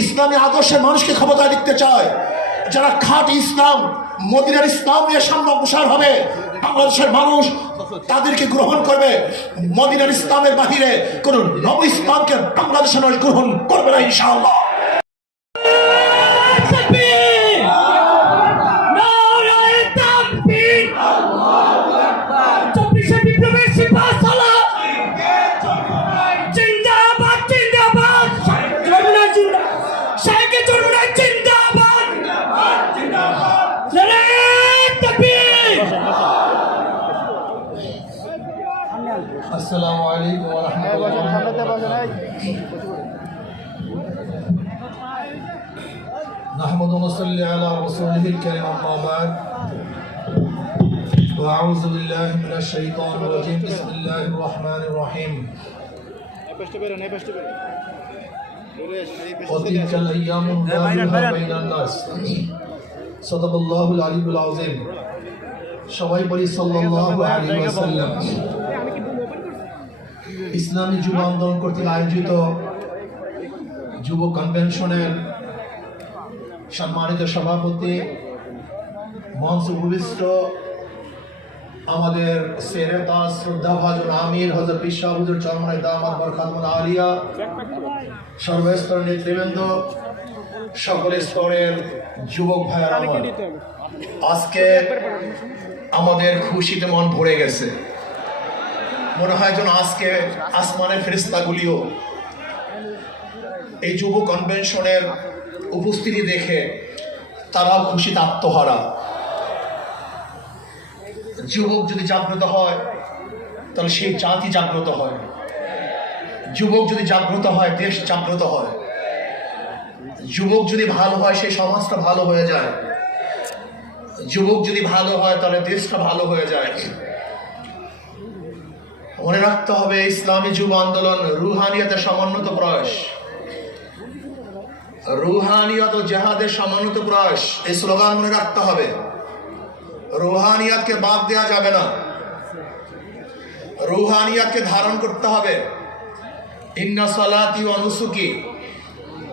ইসলামী আদর্শের মানুষকে ক্ষমতায় দেখতে চায়, যারা খাঁটি ইসলাম মদিনার ইসলাম নিয়ে সামনে অগ্রসর হবে, বাংলাদেশের মানুষ তাদেরকে গ্রহণ করবে। মদিনার ইসলামের বাহিরে কোন নব ইসলামকে বাংলাদেশের মানুষ গ্রহণ করবে না ইনশাআল্লাহ। আসসালামু আলাইকুম ওয়া রাহমাতুল্লাহ। নাহমাদু ওয়া নুসাল্লি আলা রাসূলিহিল কারীম, আম্মা বা'দ। ওয়া আউযু বিল্লাহি মিনাশ শাইতানির রাজীম। বিসমিল্লাহির রাহমানির রাহিম। ওয়া তিলকাল আইয়ামু নুদাবিলুহা বাইনান নাস। সাদাকাল্লাহুল আলিয়্যুল আযীম। সবাই বলি সাল্লাল্লাহু আলাইহি ওয়াসাল্লাম। ইসলামী যুব আন্দোলন কর্তৃক আয়োজিত যুব কনভেনশনের সম্মানিত সভাপতি, মঞ্চ উপবিষ্ট আমাদের সেরেতাজ শ্রদ্ধাভাজন আমির হযরত পীর সাহেব হুজুর চরমনাই দামাত বরকাতুল আলিয়া, সর্বস্তরের নেতৃবৃন্দ, সকল স্তরের যুবক ভাইয়েরা আমার, আজকে আমাদের খুশিতে মন ভরে গেছে। মনে হয় যেন আজকে আসমানের ফেরেশতাগুলিও এই যুব কনভেনশনের উপস্থিতি দেখে তারাও খুশিতে আত্মহারা। যুবক যদি জাগ্রত হয় তাহলে সেই জাতি জাগ্রত হয়, যুবক যদি জাগ্রত হয় দেশ জাগ্রত হয়, যুবক যদি ভালো হয় সেই সমাজটা ভালো হয়ে যায়, যুবক যদি ভালো হয় তাহলে দেশটা ভালো হয়ে যায়। মনে রাখতে হবে, ইসলামী যুব আন্দোলন রুহানিয়তের সমন্বিত প্রয়াস, রুহানিয়ত ও জেহাদের সমন্বিত প্রয়াস। এই স্লোগান মনে রাখতে হবে। রুহানিয়তকে বাদ দেওয়া যাবে না, রুহানিয়তকে ধারণ করতে হবে। ইন্না সালাতি ওয়া নুসুকি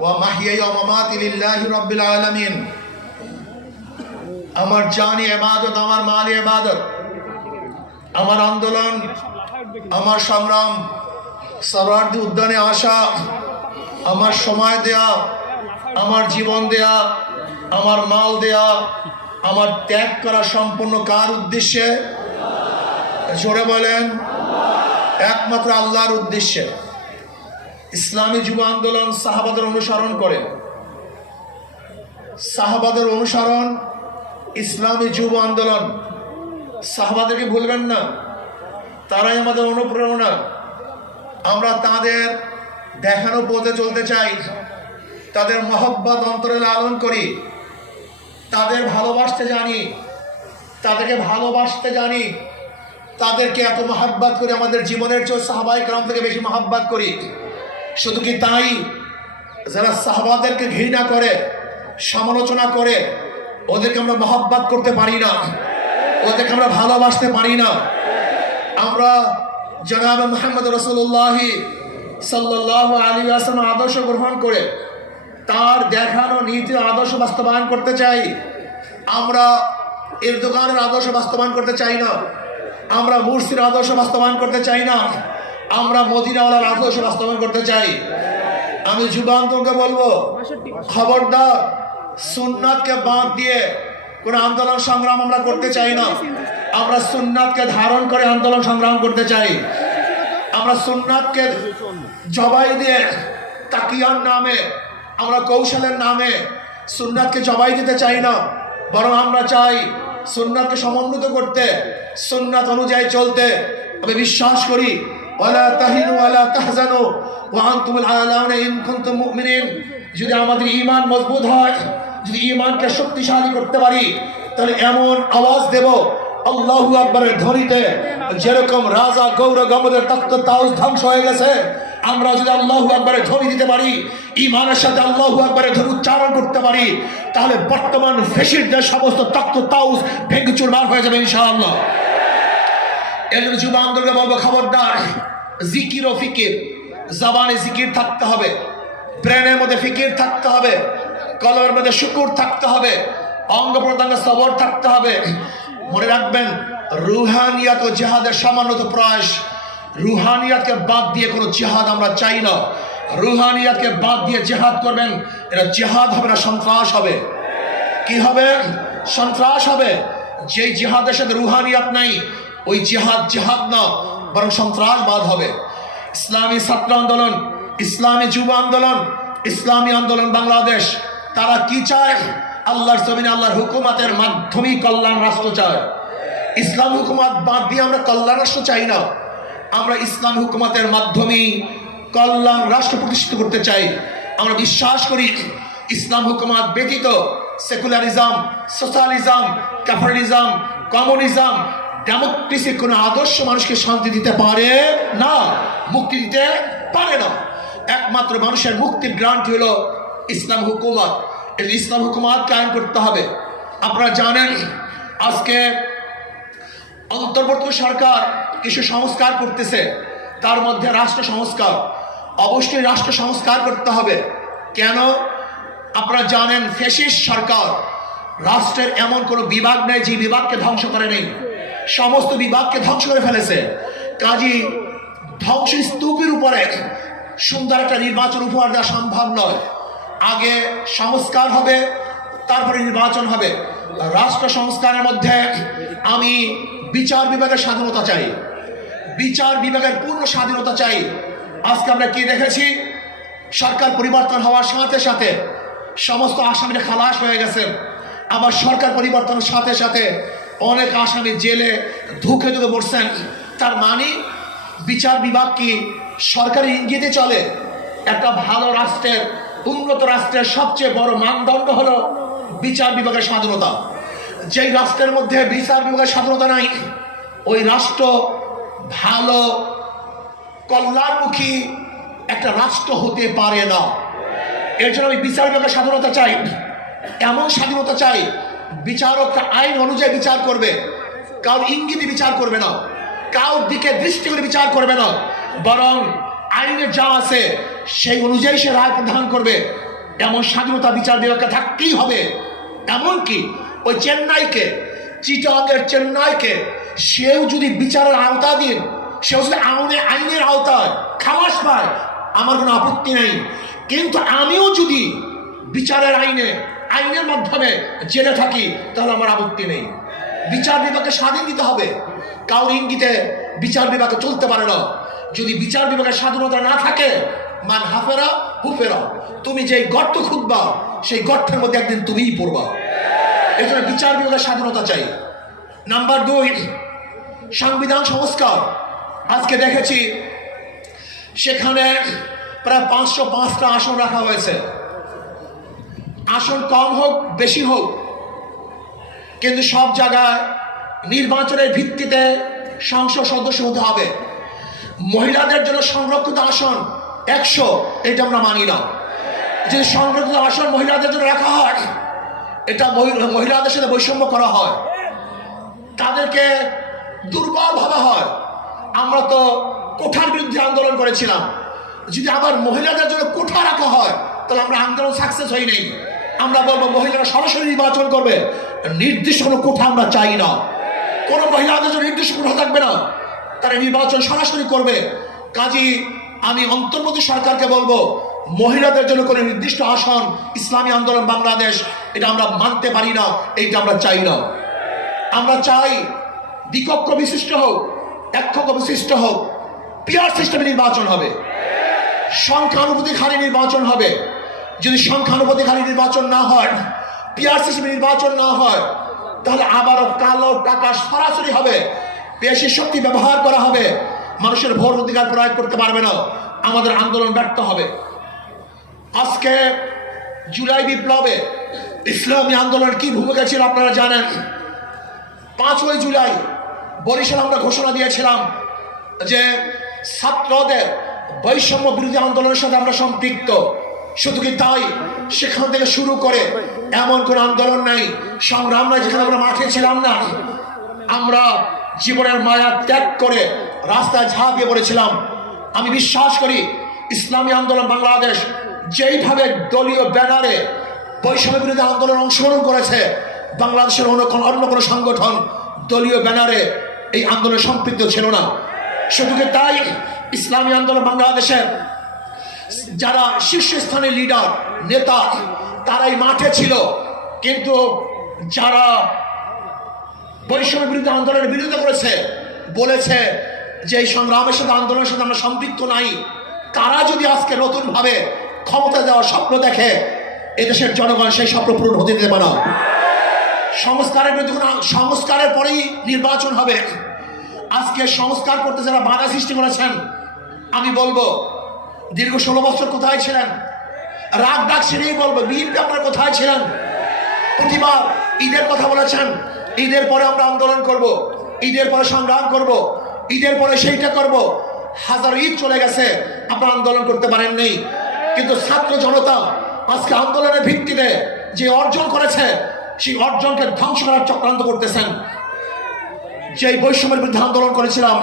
ওয়া মাহইয়ায়া ওয়া মামাতি লিল্লাহি রাব্বিল আলামিন। আমার জানি ইবাদত, আমার মালি ইবাদত, আমার আন্দোলন, আমার সংগ্রাম, সরওয়ার্দী উদ্যানে আসা, আমার সময় দেয়া, আমার জীবন দেয়া, আমার মাল দেয়া, আমার ত্যাগ করা সম্পূর্ণ কার উদ্দেশ্যে? জোরে বলেন, একমাত্র আল্লাহর উদ্দেশ্যে। ইসলামী যুব আন্দোলন সাহাবাদের অনুসরণ করে, সাহাবাদের অনুসরণ ইসলামী যুব আন্দোলন। সাহাবাদেরকে ভুলবেন না, তারাই আমাদের অনুপ্রেরণা। আমরা তাদের দেখানো পথে চলতে চাই, তাদের মহব্বত অন্তরে লালন করি, তাদের ভালোবাসতে জানি, তাদেরকে ভালোবাসতে জানি, তাদেরকে এত মহব্বত করি, আমাদের জীবনের চেয়ে সাহাবায়ে কেরাম থেকে বেশি মহব্বত করি। শুধু কি তাই, যারা সাহাবাদেরকে ঘৃণা করে, সমালোচনা করে, ওদেরকে আমরা মহব্বত করতে পারি না, ওদেরকে আমরা ভালোবাসতে পারি না। আমরা জনাব মুহাম্মদ রাসূলুল্লাহ সাল্লাল্লাহু আলাইহি ওয়াসাল্লাম আদর্শ গ্রহণ করে তার দেখানো নীতি আদর্শ বাস্তবায়ন করতে চাই। আমরা এরদোগানের আদর্শ বাস্তবায়ন করতে চাই না, আমরা মুরসির আদর্শ বাস্তবায়ন করতে চাই না, আমরা মদিনাওয়ালার আদর্শ বাস্তবায়ন করতে চাই। আমি যুব আন্দোলনকে বলবো, খবরদার সুন্নাতকে বাদ দিয়ে কোন আন্দোলন সংগ্রাম আমরা করতে চাই না। আমরা সুন্নাতকে ধারণ করে আন্দোলন সংগ্রাম করতে চাই। আমরা সুন্নাতকে জবাই দিয়ে তাকিয়ার নামে, আমরা কৌশলের নামে সুন্নাতকে জবাই দিতে চাই না, বরং আমরা চাই সুন্নাতকে সমন্বিত করতে, সুন্নাত অনুযায়ী চলতে। আমি বিশ্বাস করি, ওয়ালা তাহিনু ওয়ালা তাহজানু ওয়া আনতুমুল আ'লাউনা ইন কুনতুম মুমিনিন। যদি আমাদের ঈমান মজবুত হয়, যদি ঈমানকে শক্তিশালী করতে পারি, তাহলে এমন আওয়াজ দেব আল্লাহু আকবারের ধ্বনিতে, যেরকম রাজা গৌর গমদের তখ্ত তাউস ধ্বংস হয়ে গেছে, আমরা যদি আল্লাহু আকবারের ধ্বনি দিতে পারি, ঈমানের সাথে আল্লাহু আকবারের ধ্বনি উচ্চারণ করতে পারি, তাহলে বর্তমান ফেসিডদের সমস্ত তখ্ত তাউস ভেঙে চুরমার হয়ে যাবে ইনশাআল্লাহ। এর জন্য যুব আন্দোলনকে বলবো, খবরদার জিকির ও ফিকির, জবানে জিকির থাকতে হবে, ব্রেনের মধ্যে ফিকির থাকতে হবে, কলমের মধ্যে শুকুর থাকতে হবে, অঙ্গ প্রত্যঙ্গে সবর থাকতে হবে। মনে রাখবেন, রুহানিয়াত ও জিহাদের সামান্যত প্রয়াস। রুহানিয়াতকে বাদ দিয়ে কোনো জিহাদ আমরা চাই না। রুহানিয়াতকে বাদ দিয়ে জিহাদ করবেন, এটা জিহাদ হবে না, সন্ত্রাস হবে। কি হবে? সন্ত্রাস হবে। যেই জিহাদের সাথে রুহানিয়াত নাই, ওই জিহাদ জিহাদ না, বরং সন্ত্রাসবাদ হবে। ইসলামী ছাত্র আন্দোলন, ইসলামী যুব আন্দোলন, ইসলামী আন্দোলন বাংলাদেশ, তারা কি চায়? আল্লাহর জমিনে আল্লাহর হুকুমাতের মাধ্যমেই কল্যাণ রাষ্ট্র চায়। ইসলাম হুকুমাত বাদ দিয়ে আমরা কল্যাণ রাষ্ট্র চাই না। আমরা ইসলাম হুকুমাতের মাধ্যমেই কল্যাণ রাষ্ট্র প্রতিষ্ঠিত করতে চাই। আমরা বিশ্বাস করি ইসলাম হুকুমাত ব্যতীত secularism, socialism, capitalism, communism, democracy কোনো আদর্শ মানুষকে শান্তি দিতে পারে না, মুক্তি দিতে পারে না। একমাত্র মানুষের মুক্তির গ্রান্টি হলো ইসলাম হুকুমাত। এই ইসলাম হুকুমাত কায়েম করতে হবে। আপনারা জানেন, আজকে অন্তর্বর্তী সরকার কিছু সংস্কার করতেছে, তার মধ্যে রাষ্ট্র সংস্কার। অবশ্যই রাষ্ট্র সংস্কার করতে হবে। কেন? আপনারা জানেন, ফ্যাসিস্ট সরকার, রাষ্ট্রের এমন কোনো বিভাগ নেই যে বিভাগকে ধ্বংস করে নেই, সমস্ত বিভাগকে ধ্বংস করে ফেলেছে। কাজী ধ্বংসস্তূপের উপরে সুন্দর একটা নির্বাচন উপহার দেওয়া সম্ভব নয়। আগে সংস্কার হবে, তারপরে নির্বাচন হবে। রাষ্ট্র সংস্কারের মধ্যে আমি বিচার বিভাগের স্বাধীনতা চাই, বিচার বিভাগের পূর্ণ স্বাধীনতা চাই। আজকে আমরা কি দেখেছি? সরকার পরিবর্তন হওয়ার সাথে সাথে সমস্ত আসামিরা খালাস হয়ে গেছে। আবার সরকার পরিবর্তনের সাথে সাথে অনেক আসামি জেলে ধুকে ধুকে মরছেন। তার মানে বিচার বিভাগ কি সরকারি ইঙ্গিতে চলে? একটা ভালো রাষ্ট্রের, উন্নত রাষ্ট্রের সবচেয়ে বড় মানদণ্ড হলো বিচার বিভাগের স্বাধীনতা। যেই রাষ্ট্রের মধ্যে বিচার বিভাগের স্বাধীনতা নাই, ওই রাষ্ট্র ভালো কল্যাণমুখী একটা রাষ্ট্র হতে পারে না। এর জন্য আমি বিচার বিভাগের স্বাধীনতা চাই। এমন স্বাধীনতা চাই, বিচারকরা আইন অনুযায়ী বিচার করবে, কারোর ইঙ্গিতে বিচার করবে না, কারোর দিকে দৃষ্টি করে বিচার করবে না, বরং আইনে যা আছে সেই অনুযায়ী সে রায় প্রদান করবে। এমন স্বাধীনতা বিচার বিভাগকে থাকতেই হবে। এমনকি ওই চেন্নাইকে, চিটাগের চেন্নাইকে, সেও যদি বিচারের আওতাধীন, সেও যদি আইনের আওতায় খালাস পায়, আমার কোনো আপত্তি নেই। কিন্তু আমিও যদি বিচারের আইনের মাধ্যমে জেলে থাকি, তাহলে আমার আপত্তি নেই। বিচার বিভাগকে স্বাধীন দিতে হবে। কারোর ইঙ্গিতে বিচার বিভাগে চলতে পারে না। যদি বিচার বিভাগের স্বাধীনতা না থাকে, মান হাফেরা হুফেরা, তুমি যেই গর্ত খুঁজবা সেই গর্তের মধ্যে একদিন তুমিই পড়বা। এই জন্য বিচার বিভাগের স্বাধীনতা চাই। নাম্বার 2, সংবিধান সংস্কার। আজকে দেখেছি সেখানে প্রায় 505টা আসন রাখা হয়েছে। আসন কম হোক বেশি হোক, কিন্তু সব জায়গায় নির্বাচনের ভিত্তিতে সংসদ সদস্য হতে হবে। মহিলাদের জন্য সংরক্ষিত আসন 100, এটা আমরা মানি না। যে সংরক্ষিত আসন মহিলাদের জন্য রাখা হয়, এটা মহিলাদের সাথে বৈষম্য করা হয়, তাদেরকে দুর্বল ভাবা হয়। আমরা তো কোঠার বিরুদ্ধে আন্দোলন করেছিলাম। যদি আবার মহিলাদের জন্য কোঠা রাখা হয়, তাহলে আমরা আন্দোলন সাকসেস হই নাই। আমরা বলবো মহিলারা সরাসরি নির্বাচন করবে, নির্দিষ্ট কোনো কোঠা আমরা চাই না। কোনো মহিলাদের জন্য নির্দিষ্ট কোঠা থাকবে না, তারা নির্বাচন সরাসরি করবে। কাজী আমি অন্তর্বর্তী সরকারকে বলবো, মহিলাদের জন্য কোনো নির্দিষ্ট আসন ইসলামী আন্দোলন বাংলাদেশ, এটা আমরা মানতে পারি না, এইটা আমরা চাই না। আমরা চাই দ্বিকক্ষ বিশিষ্ট হোক, এককক্ষ বিশিষ্ট হোক, পিয়ার সিস্টেমে নির্বাচন হবে, সংখ্যানুপাতিক নির্বাচন হবে। যদি সংখ্যানুপাতিক নির্বাচন না হয়, পিয়ার সিস্টেমে নির্বাচন না হয়, তাহলে আবারও কালো টাকা সরাসরি হবে, বেশি শক্তি ব্যবহার করা হবে, মানুষের ভোট অধিকার প্রয়োগ করতে পারবে না, আমাদের আন্দোলন ব্যর্থ হবে। আজকে জুলাই বিপ্লবে ইসলামী আন্দোলনের কি ভূমিকা ছিল আপনারা জানেন। 5ই জুলাই বরিশাল আমরা ঘোষণা দিয়েছিলাম যে ছাত্রদের বৈষম্য বিরোধী আন্দোলনের সাথে আমরা সম্পৃক্ত। শুধু কি তাই, সেখান থেকে শুরু করে এমন কোন আন্দোলন নাই, সংগ্রাম নাই যেখানে আমরা মাঠে ছিলাম না। আমরা জীবনের মায়া ত্যাগ করে রাস্তায় ঝাঁপিয়ে পড়েছিলাম। আমি বিশ্বাস করি ইসলামী আন্দোলন বাংলাদেশ যেইভাবে দলীয় ব্যানারে বৈষম্য বিরোধী আন্দোলন অংশগ্রহণ করেছে, বাংলাদেশের অন্য কোনো সংগঠন দলীয় ব্যানারে এই আন্দোলনে সম্পৃক্ত ছিল না। শুধু কি তাই, ইসলামী আন্দোলন বাংলাদেশের যারা শীর্ষস্থানীয় লিডার নেতা তারাই মাঠে ছিল, কিন্তু যারা বৈষম্য বিরোধী আন্দোলনের বিরোধিতা করেছে, বলেছে যে এই সংগ্রামের সাথে আন্দোলনের সাথে আমরা সম্পৃক্ত নাই, তারা যদি আজকে নতুনভাবে ক্ষমতা দেওয়ার স্বপ্ন দেখে, এদেশের জনগণ সেই স্বপ্ন পূরণ হতে দেবে না। সংস্কারের বিরুদ্ধে সংস্কারের পরেই নির্বাচন হবে। আজকে সংস্কার করতে যারা বাধা সৃষ্টি করেছেন, আমি বলবো দীর্ঘ 16 বছর কোথায় ছিলেন? রাগ ডাক সেরেই বলবো, বিএনপি আপনারা কোথায় ছিলেন? প্রতিবার ঈদের কথা বলেছেন, ঈদের পরে আমরা আন্দোলন করব, ঈদের পরে সংগ্রাম করব, ঈদের পরে সেইটা করব। হাজার ঈদ চলে গেছে, আপনারা আন্দোলন করতে পারেন নেই। কিন্তু ছাত্র জনতা আজকে আন্দোলনের ভিত্তিতে যে অর্জন করেছে, সেই অর্জনকে ধ্বংস করার চক্রান্ত করতেছেন। যে বৈষম্যের বিরুদ্ধে আন্দোলন করেছিলাম,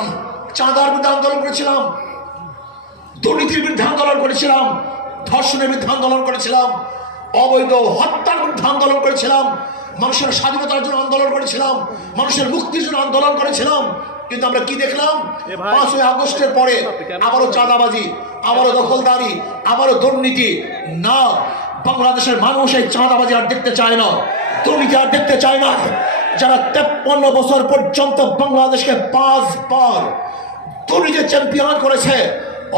চাঁদার বিরুদ্ধে আন্দোলন করেছিলাম, দুর্নীতির বিরুদ্ধে আন্দোলন করেছিলাম, ধর্ষণের বিরুদ্ধে আন্দোলন করেছিলাম, অবৈধ হত্যার বিরুদ্ধে আন্দোলন করেছিলাম, মানুষের স্বাধীনতার জন্য আন্দোলন করেছিলাম, মানুষের মুক্তির জন্য আন্দোলন করেছিলাম। কিন্তু আমরা কি দেখলাম? 5ই আগস্টের পরে আবারও চাঁদাবাজি, আবারও দখলদারি, আবারও দুর্নীতি। না, বাংলাদেশের মানুষ এই চাঁদাবাজি আর দেখতে চায় না, দুর্নীতি আর দেখতে চায় না। যারা 53 বছর পর্যন্ত বাংলাদেশকে 5 বার দুর্নীতির চ্যাম্পিয়ন করেছে,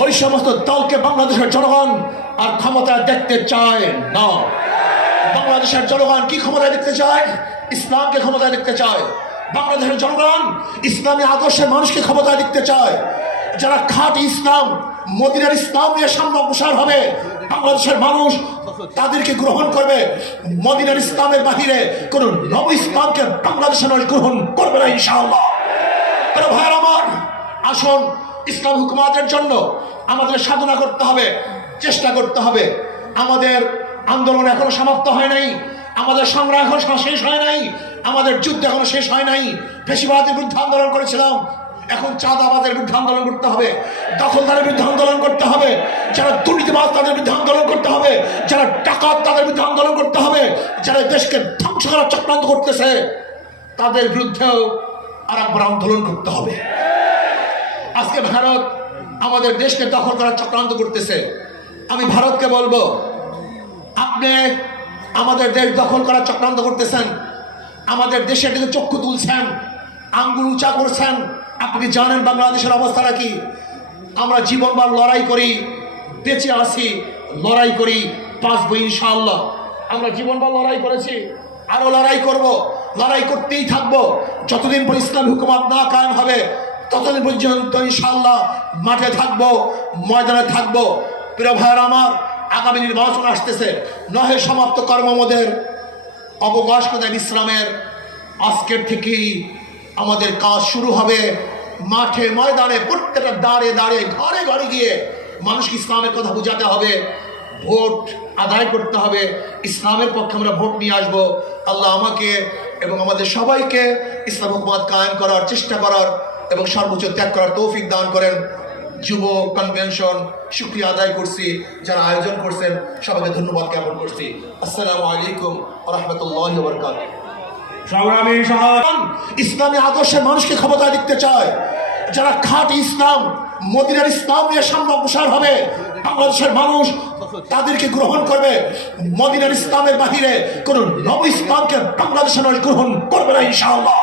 ওই সমস্ত দলকে বাংলাদেশের জনগণ আর ক্ষমতায় দেখতে চায় না। বাংলাদেশের জনগণ কি ক্ষমতায় দেখতে চায়? ইসলামকে ক্ষমতায় দেখতে চায়। বাংলাদেশের জনগণ ইসলামী আদর্শের মানুষকে ক্ষমতায় দেখতে চায়। যারা খাঁটি ইসলাম, মদিনার ইসলাম নিয়ে সামনে অগ্রসর হবে, বাংলাদেশের মানুষ তাদেরকে গ্রহণ করবে। মদিনার ইসলামের বাহিরে কোন নব ইসলামকে বাংলাদেশের মানুষ গ্রহণ করবে না ইনশাআল্লাহ। ভাইয়ের আমার, আসুন ইসলাম হুকুমাতের জন্য আমাদের সাধনা করতে হবে, চেষ্টা করতে হবে। আমাদের আন্দোলন এখনো সমাপ্ত হয় নাই, আমাদের সংগ্রাম এখন শেষ হয় নাই, আমাদের যুদ্ধ এখনো শেষ হয় নাই। ফ্যাসিবাদের বিরুদ্ধে আন্দোলন করেছিলাম, এখন চাঁদাবাজের বিরুদ্ধে আন্দোলন করতে হবে, দখলদারের বিরুদ্ধে আন্দোলন করতে হবে, যারা দুর্নীতিবাজ তাদের বিরুদ্ধে আন্দোলন করতে হবে, যারা ডাকাত তাদের বিরুদ্ধে আন্দোলন করতে হবে, যারা দেশকে ধ্বংস করার চক্রান্ত করতেছে তাদের বিরুদ্ধেও আর একবার আন্দোলন করতে হবে। আজকে ভারত আমাদের দেশকে দখল করার চক্রান্ত করতেছে। আমি ভারতকে বলবো, আপনি আমাদের দেশ দখল করার চক্রান্ত করতেছেন, আমাদের দেশের দিকে চক্ষু তুলছেন, আঙ্গুল উঁচা করছেন। আপনি কি জানেন বাংলাদেশের অবস্থাটা কি? আমরা জীবনবার লড়াই করি, বেঁচে আসি, লড়াই করি, বাঁচবো ইনশাআল্লাহ। আমরা জীবনবার লড়াই করেছি, আরো লড়াই করব, লড়াই করতেই থাকবো। যতদিন পর ইসলামী হুকুমত না কায়েম হবে, ততদিন পর্যন্ত ইনশাআল্লাহ মাঠে থাকবো, ময়দানে থাকবো। প্রিয় ভাইয়ের আমার, আগামী নির্বাচন আসতেছে, নহে সমাপ্ত কর্মমদের অবকাশ কোথায় বিশ্রামের। আজকের থেকেই আমাদের কাজ শুরু হবে। মাঠে ময়দানে প্রত্যেকটা দাঁড়ে দাঁড়ে ঘরে ঘরে গিয়ে মানুষকে ইসলামের কথা বোঝাতে হবে, ভোট আদায় করতে হবে, ইসলামের পক্ষে আমরা ভোট নিয়ে আসবো। আল্লাহ আমাকে এবং আমাদের সবাইকে ইসলাম হুকুমত কায়েম করার চেষ্টা করার এবং সর্বোচ্চ ত্যাগ করার তৌফিক দান করেন। যুব কনভেনশন শুকরিয়া আদায় করছি, যারা আয়োজন করছেন সবাইকে ধন্যবাদ জ্ঞাপন করছি। আসসালামু আলাইকুম ওয়া রাহমাতুল্লাহি ওয়া বারাকাতুহু। সংগ্রামী ইসলামী আদর্শের মানুষকে ক্ষমতায় দেখতে চায়, যারা খাঁটি ইসলাম, মদিনার ইসলাম নিয়ে সামনে অগ্রসর হবে, বাংলাদেশের মানুষ তাদেরকে গ্রহণ করবে। মদিনার ইসলামের বাহিরে কোন নব ইসলামকে বাংলাদেশের মানুষ গ্রহণ করবে না ইনশাআল্লাহ।